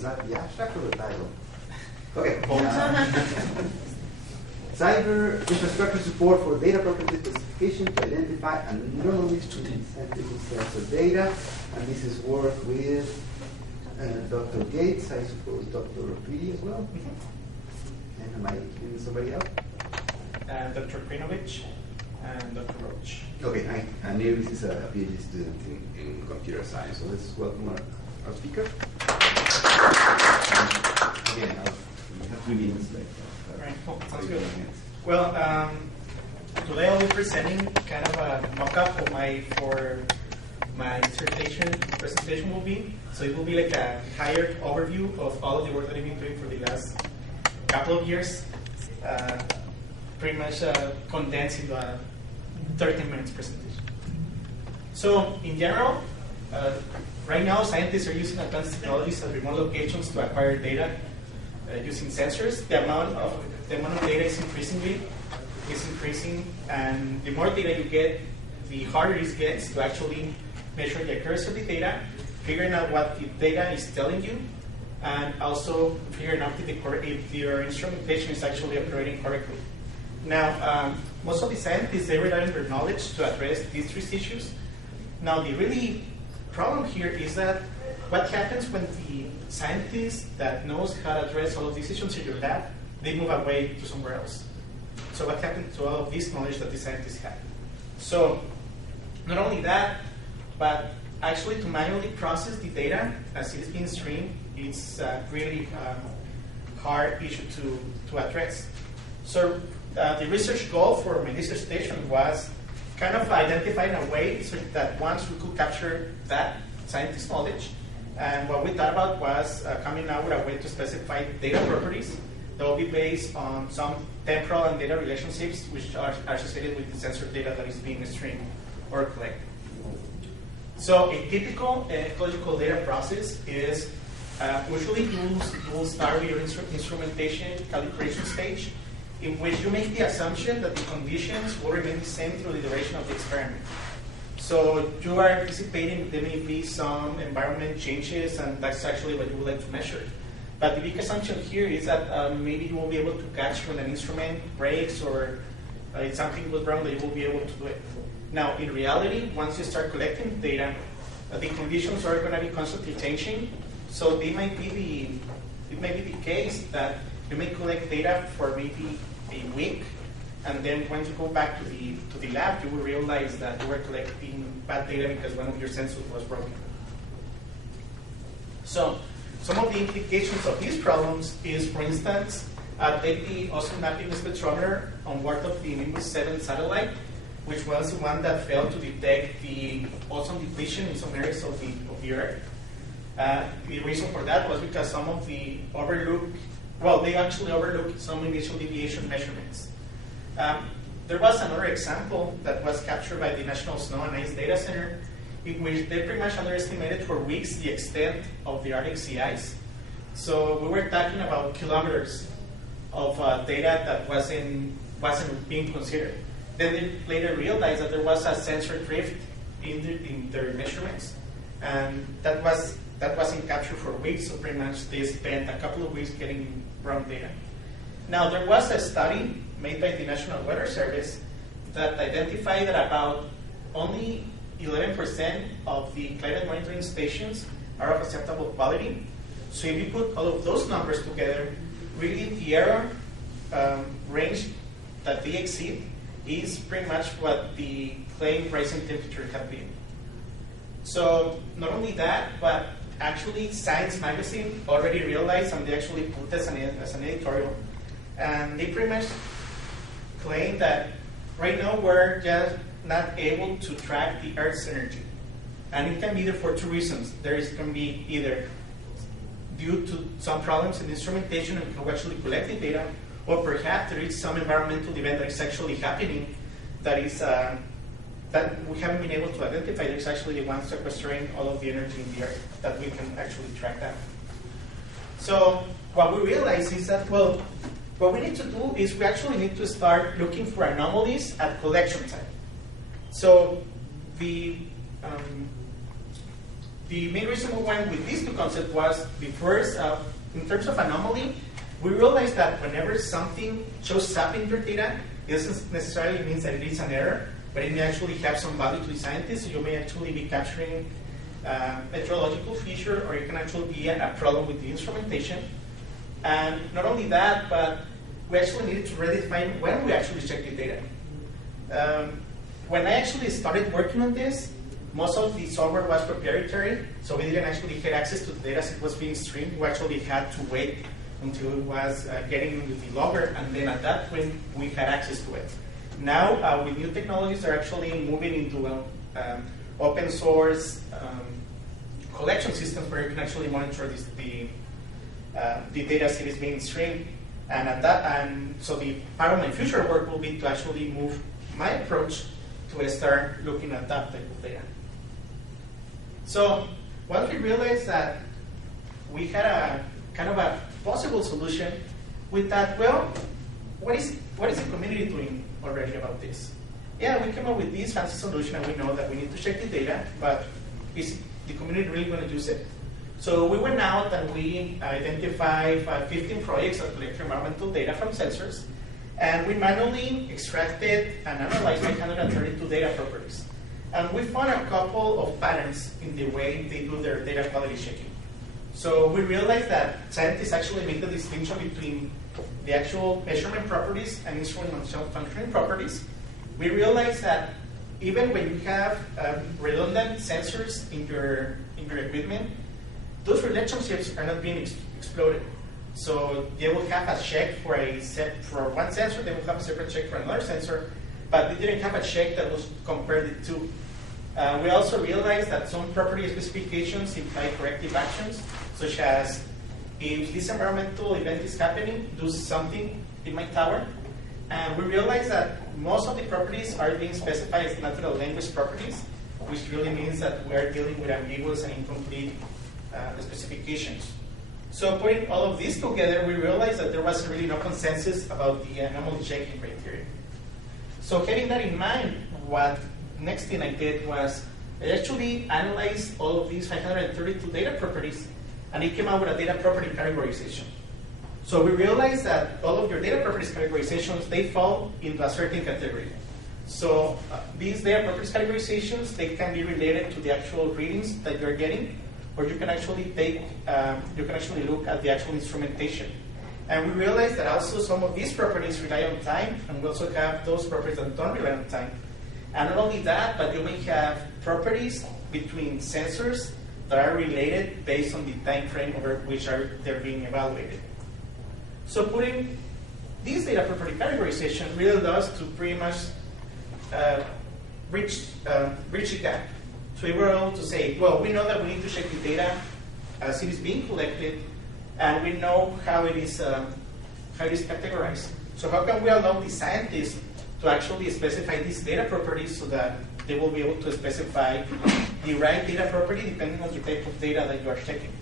Is that the abstract or the title? Okay. Cyber infrastructure support for data property specification to identify anomalies to the scientific sets of data. And this is work with Dr. Gates, I suppose Dr. Greedy as well. And am I giving somebody else? Dr. Krinovich and Dr. Roach. Okay, and Irbis is a PhD student in computer science. So let's welcome our speaker. Again, we have 3 minutes left. Right, cool. Sounds good. Well, today I'll be presenting kind of a mock-up of my dissertation presentation will be. So it will be like a higher overview of all of the work that I've been doing for the last couple of years. Pretty much condensed into a 13 minutes presentation. So in general, right now scientists are using advanced technologies at remote locations to acquire data using sensors. The amount of data is increasing, and the more data you get, the harder it gets to actually measure the accuracy of the data, figuring out what the data is telling you, and also figuring out if your instrumentation is actually operating correctly. Now, most of the scientists, they rely on their knowledge to address these 3 issues. Now, the really problem here is that what happens when the scientist that knows how to address all of these issues in your lab, they move away to somewhere else. So what happens to all of this knowledge that the scientists have? So not only that, but actually to manually process the data as it is being streamed, it's a really hard issue to address. So the research goal for my dissertation was kind of identifying a way so that once we could capture that scientist knowledge, and what we thought about was coming out with a way to specify data properties that will be based on some temporal and data relationships which are associated with the sensor data that is being streamed or collected. So a typical ecological data process is usually you will start with your instrumentation calibration stage, in which you make the assumption that the conditions will remain the same through the duration of the experiment. So you are anticipating there may be some environment changes, and that's actually what you would like to measure. But the big assumption here is that maybe you won't be able to catch when an instrument breaks or if something goes wrong, that you will be able to do it. Now, in reality, once you start collecting data, the conditions are going to be constantly changing. So it might be the case that you may collect data for maybe a week, and then when you go back to the lab, you will realize that you were collecting bad data because one of your sensors was broken. So some of the implications of these problems is, for instance, take the ozone mapping spectrometer on board of the Nimbus 7 satellite, which was the one that failed to detect the ozone depletion in some areas of the Earth. The reason for that was because some of the they actually overlooked some initial deviation measurements. There was another example that was captured by the National Snow and Ice Data Center, in which they pretty much underestimated for weeks the extent of the Arctic sea ice. So we were talking about kilometers of data that wasn't being considered. Then they later realized that there was a sensor drift in their measurements, and that wasn't captured for weeks. So pretty much they spent a couple of weeks getting wrong data. Now there was a study made by the National Weather Service that identified that about only 11% of the climate monitoring stations are of acceptable quality. So if you put all of those numbers together, really the error range that they exceed is pretty much what the claimed rising temperature have been. So not only that, but actually Science magazine already realized, and they actually put this as an editorial, and they pretty much claim that right now we're just not able to track the Earth's energy. And it can be either for 2 reasons. Can be either due to some problems in instrumentation and how we actually collect the data, or perhaps there is some environmental event that is actually happening that is that we haven't been able to identify. There's actually the one sequestering all of the energy in the Earth that we can actually track that. So what we realize is that, well, what we need to do is we actually need to start looking for anomalies at collection time. So the the main reason we went with these two concepts was the first, in terms of anomaly, we realized that whenever something shows up in your data, it doesn't necessarily mean that it is an error, but it may actually have some value to the scientist. So you may actually be capturing a meteorological feature, or it can actually be a problem with the instrumentation. And not only that, but we actually needed to redefine when we actually check the data. When I actually started working on this, most of the software was proprietary, so we didn't actually get access to the data as it was being streamed. We actually had to wait until it was getting into the logger, and then at that point, we had access to it. Now, with new technologies, they're actually moving into open source collection systems where you can actually monitor the data as it is being streamed. And so the part of my future work will be to actually move my approach to start looking at that type of data. So once we realized that we had a kind of a possible solution with that, well, what is the community doing already about this? Yeah, we came up with this fancy solution, and we know that we need to check the data, but is the community really going to use it? So we went out and we identified 15 projects that collect environmental data from sensors, and we manually extracted and analyzed 132 data properties. And we found a couple of patterns in the way they do their data quality checking. So we realized that scientists actually make the distinction between the actual measurement properties and instrument functioning properties. We realized that even when you have redundant sensors in your equipment, those relationships are not being exploded. So they will have a check for one sensor, they will have a separate check for another sensor, but they didn't have a check that was compared the two. We also realized that some property specifications imply corrective actions, such as if this environmental event is happening, do something in my tower. And we realized that most of the properties are being specified as natural language properties, which really means that we are dealing with ambiguous and incomplete specifications. So putting all of this together, we realized that there was really no consensus about the anomaly checking criteria. So having that in mind, what next thing I did was I actually analyzed all of these 532 data properties, and it came out with a data property categorization. So we realized that all of your data properties categorizations, they fall into a certain category. So these data properties categorizations, they can be related to the actual readings that you're getting, or you can actually look at the actual instrumentation. And we realized that also some of these properties rely on time, and we also have those properties that don't rely on time. And not only that, but you may have properties between sensors that are related based on the time frame over which they're being evaluated. So putting this data property categorization really allows us to pretty much bridge the gap. So we were able to say, well, we know that we need to check the data as it is being collected, and we know how it is categorized. So how can we allow the scientists to actually specify these data properties so that they will be able to specify the right data property depending on the type of data that you are checking?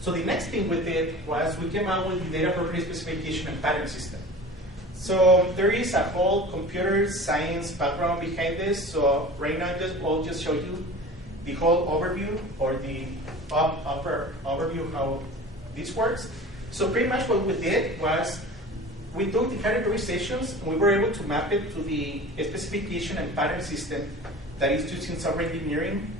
So the next thing we did was we came out with the data property specification and pattern system. So there is a whole computer science background behind this. So right now I'll just show you the whole overview, or the upper overview how this works. So pretty much what we did was we took the categorizations and we were able to map it to the specification and pattern system that is using software engineering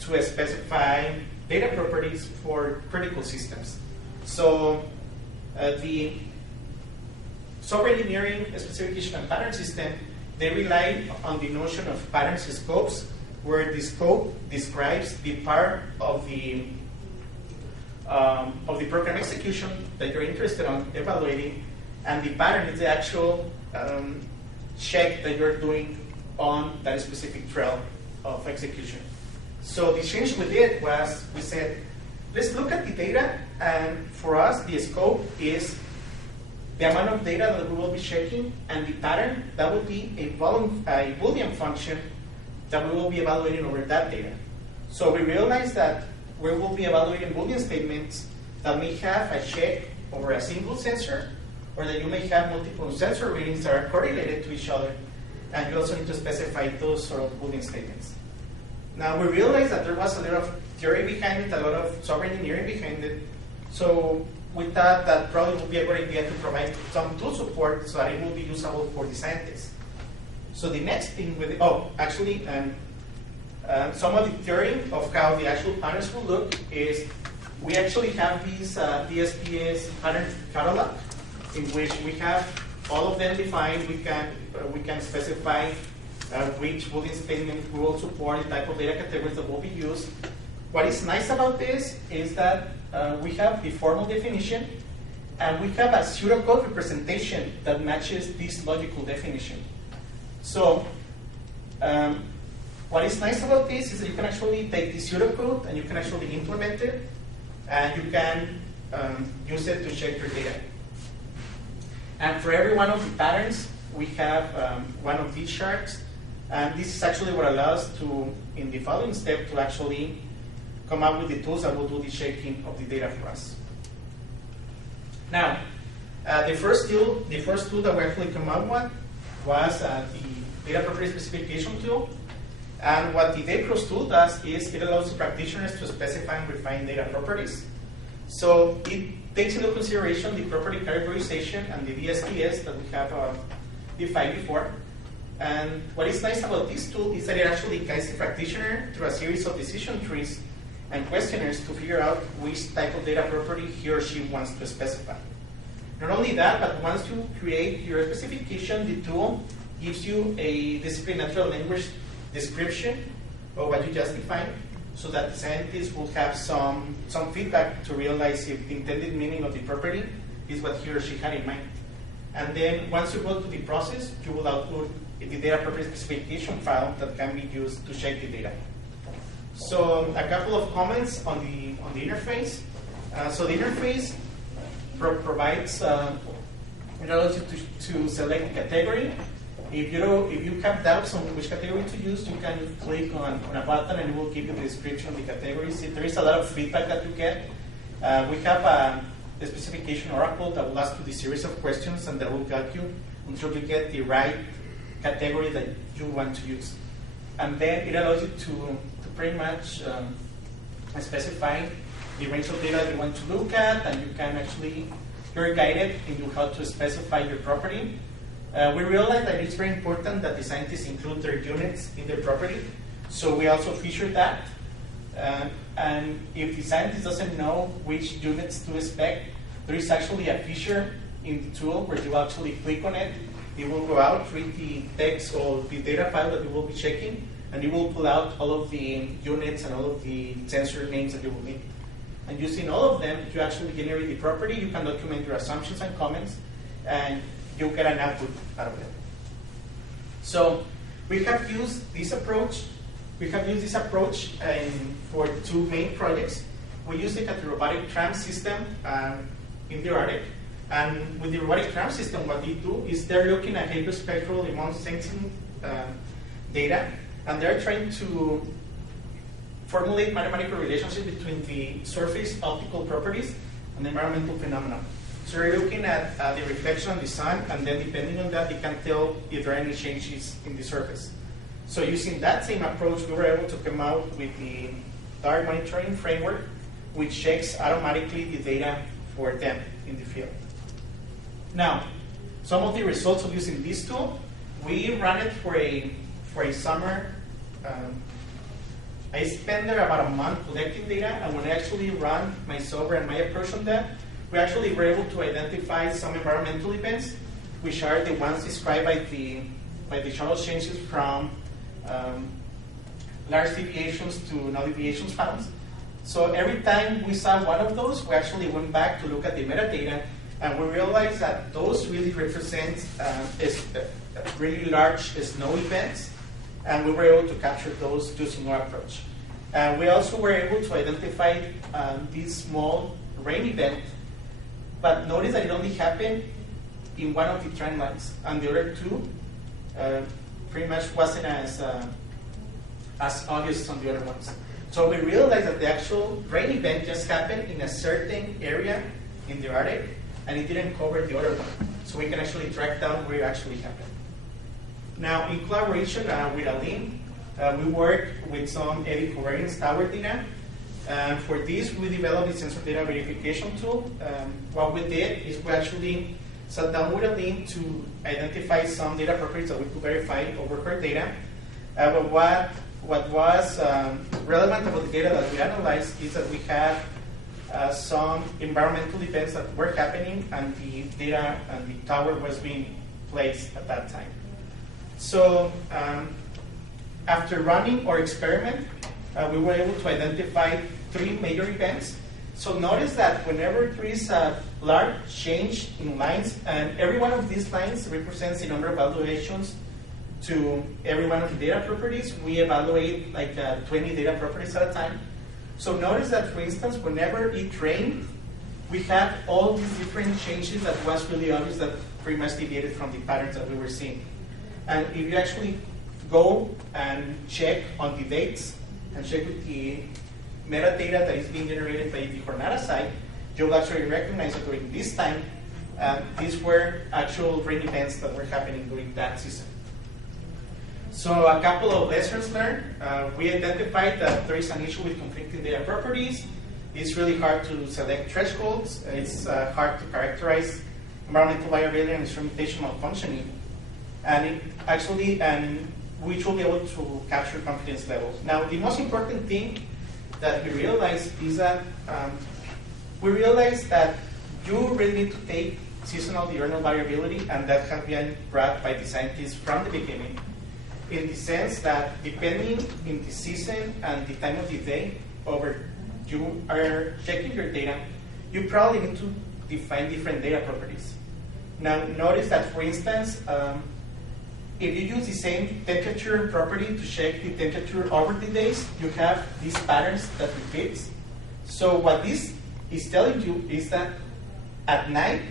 to specify data properties for critical systems. So the software engineering specification and pattern system, they rely on the notion of patterns scopes, where the scope describes the part of the program execution that you're interested in evaluating, and the pattern is the actual check that you're doing on that specific trail of execution. So the change we did was we said, let's look at the data, and for us the scope is the amount of data that we will be checking, and the pattern, that will be a Boolean function that we will be evaluating over that data. So we realized that we will be evaluating Boolean statements that may have a check over a single sensor, or that you may have multiple sensor readings that are correlated to each other, and you also need to specify those sort of Boolean statements. Now we realized that there was a lot of theory behind it, a lot of software engineering behind it. So we thought that probably would be a good idea to provide some tool support so that it will be usable for the scientists. So the next thing with some of the theory of how the actual patterns will look is we actually have these DSPS pattern catalog in which we have all of them defined. We can specify which Boolean statement we will support, the type of data categories that will be used. What is nice about this is that we have the formal definition and we have a pseudocode representation that matches this logical definition. So what is nice about this is that you can actually take the pseudocode and you can actually implement it and you can use it to check your data. And for every one of the patterns, we have one of these charts. And this is actually what allows to, in the following step, to actually come up with the tools that will do the shaking of the data for us. Now, the first tool that we actually come up with was the data property specification tool. And what the DataPros tool does is it allows the practitioners to specify and refine data properties. So it takes into consideration the property categorization and the DSPS that we have defined before. And what is nice about this tool is that it actually guides the practitioner through a series of decision trees and questionnaires to figure out which type of data property he or she wants to specify. Not only that, but once you create your specification, the tool gives you a discrete natural language description of what you just defined, so that the scientist will have some feedback to realize if the intended meaning of the property is what he or she had in mind. And then once you go to the process, you will output the data property specification file that can be used to check the data. So a couple of comments on the interface. So the interface provides it allows you to select the category. If you have doubts on which category to use, you can click on a button and it will give you the description of the categories. There is a lot of feedback that you get. We have a specification oracle that will ask you the series of questions and that will guide you until you get the right category that you want to use. And then it allows you to pretty much specify the range of data you want to look at, and you can actually, you're guided into how to specify your property. We realize that it's very important that the scientists include their units in their property, so we also feature that. And if the scientist doesn't know which units to expect, there is actually a feature in the tool where you actually click on it. It will go out, read the text or the data file that you will be checking, and it will pull out all of the units and all of the sensor names that you will need. And using all of them, you actually generate the property. You can document your assumptions and comments, and you get an output out of it. So we have used this approach. For two main projects. We use it at the robotic tram system in the Arctic. And with the robotic tram system, what they do is they're looking at hyperspectral image sensing data, and they're trying to formulate mathematical relationship between the surface optical properties and the environmental phenomena. So we're looking at the reflection on the sun, and then depending on that, they can tell if there are any changes in the surface. So using that same approach, we were able to come out with the dark monitoring framework, which checks automatically the data for them in the field. Now, some of the results of using this tool, we ran it for a summer. I spent there about a month collecting data, and when I actually ran my software and my approach on that, we actually were able to identify some environmental events, which are the ones described by the shuttle changes from large deviations to no deviations found. So every time we saw one of those, we actually went back to look at the metadata, and we realized that those really represent really large snow events, and we were able to capture those using our approach. We also were able to identify this small rain event, but notice that it only happened in one of the trend lines, and the other two pretty much wasn't as obvious on the other ones. So we realized that the actual rain event just happened in a certain area in the Arctic, and it didn't cover the other one. So we can actually track down where it actually happened. Now, in collaboration with Aline, we work with some eddy covariance tower data, And for this, we developed a sensor data verification tool. What we did is we actually sat down with a link to identify some data properties that we could verify over her data. But what was relevant about the data that we analyzed is that we had some environmental events that were happening, and the data and the tower was being placed at that time. So after running our experiment, we were able to identify 3 major events. So notice that whenever there is a large change in lines, and every one of these lines represents the number of evaluations to every one of the data properties. We evaluate like 20 data properties at a time. So notice that, for instance, whenever it rained, we had all these different changes that was really obvious that pretty much deviated from the patterns that we were seeing. And if you actually go and check on the dates and check with the metadata that is being generated by the Jornada site, you'll actually recognize that during this time, these were actual rain events that were happening during that season. So a couple of lessons learned. We identified that there is an issue with conflicting data properties. It's really hard to select thresholds. It's hard to characterize environmental variability and instrumentation malfunctioning. And we should be able to capture confidence levels. Now, the most important thing that we realized is that you really need to take seasonal diurnal variability, and that has been brought by the scientists from the beginning, in the sense that depending in the season and the time of the day you are checking your data, you probably need to define different data properties. Now notice that, for instance, if you use the same temperature property to check the temperature over the days, you have these patterns that repeat. So what this is telling you is that at night,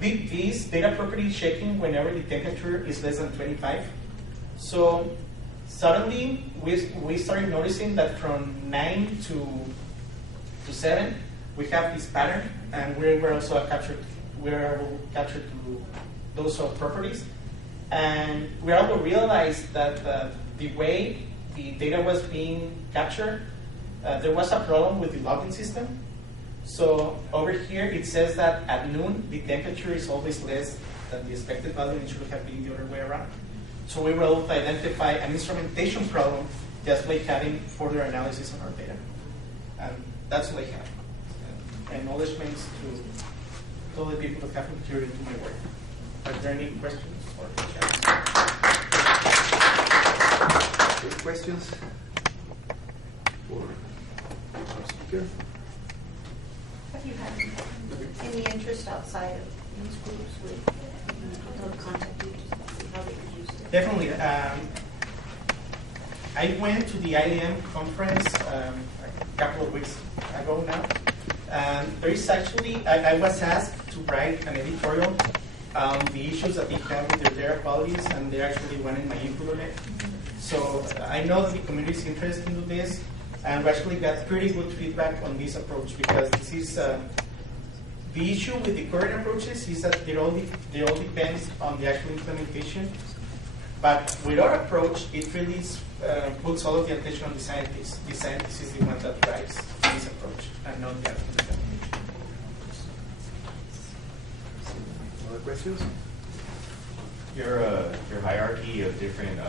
this data property is checking whenever the temperature is less than 25. So suddenly we started noticing that from 9 to 7 we have this pattern, and we were able to capture those properties, and we were able to realize that the way the data was being captured, there was a problem with the logging system. So over here it says that at noon the temperature is always less than the expected value, and it should have been the other way around. So we were able to identify an instrumentation problem just by having further analysis on our data. And that's what I have. Acknowledgements to all the people that have contributed to my work. Are there any questions or comments? Any questions for our speaker? Have you had any interest outside of these groups with contact you to see how they could use it? Definitely. I went to the IAM conference a couple of weeks ago now. There is actually, I was asked to write an editorial on the issues that they have with their data qualities, and they actually wanted my input on it. So I know that the community is interested in this, and we actually got pretty good feedback on this approach, because this is the issue with the current approaches is that they all depends on the actual implementation. But with our approach, it really puts all of the attention on the scientist. The scientist is the one that drives this approach, and not the actual implementation. Other questions? Your hierarchy of different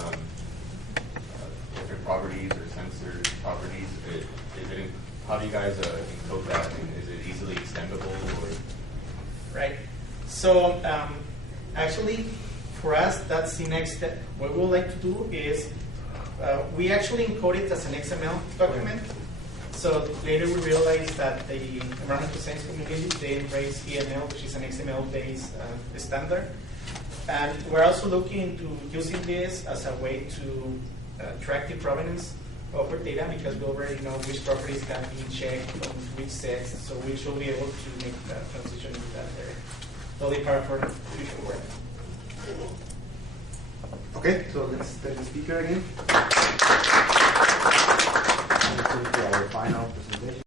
properties or sensor properties, how do you guys encode that? Is it easily extendable? Or? Right. So actually, for us, that's the next step. What we would like to do is we actually encode it as an XML document. So later we realized that the environmental science community, they embrace EML, which is an XML-based standard. And we're also looking into using this as a way to track the provenance of our data, because we already know which properties can be checked from which sets. So we should be able to make that transition into that area. Totally part of our future work. Okay, so let's take the speaker again. Let's move to our final presentation.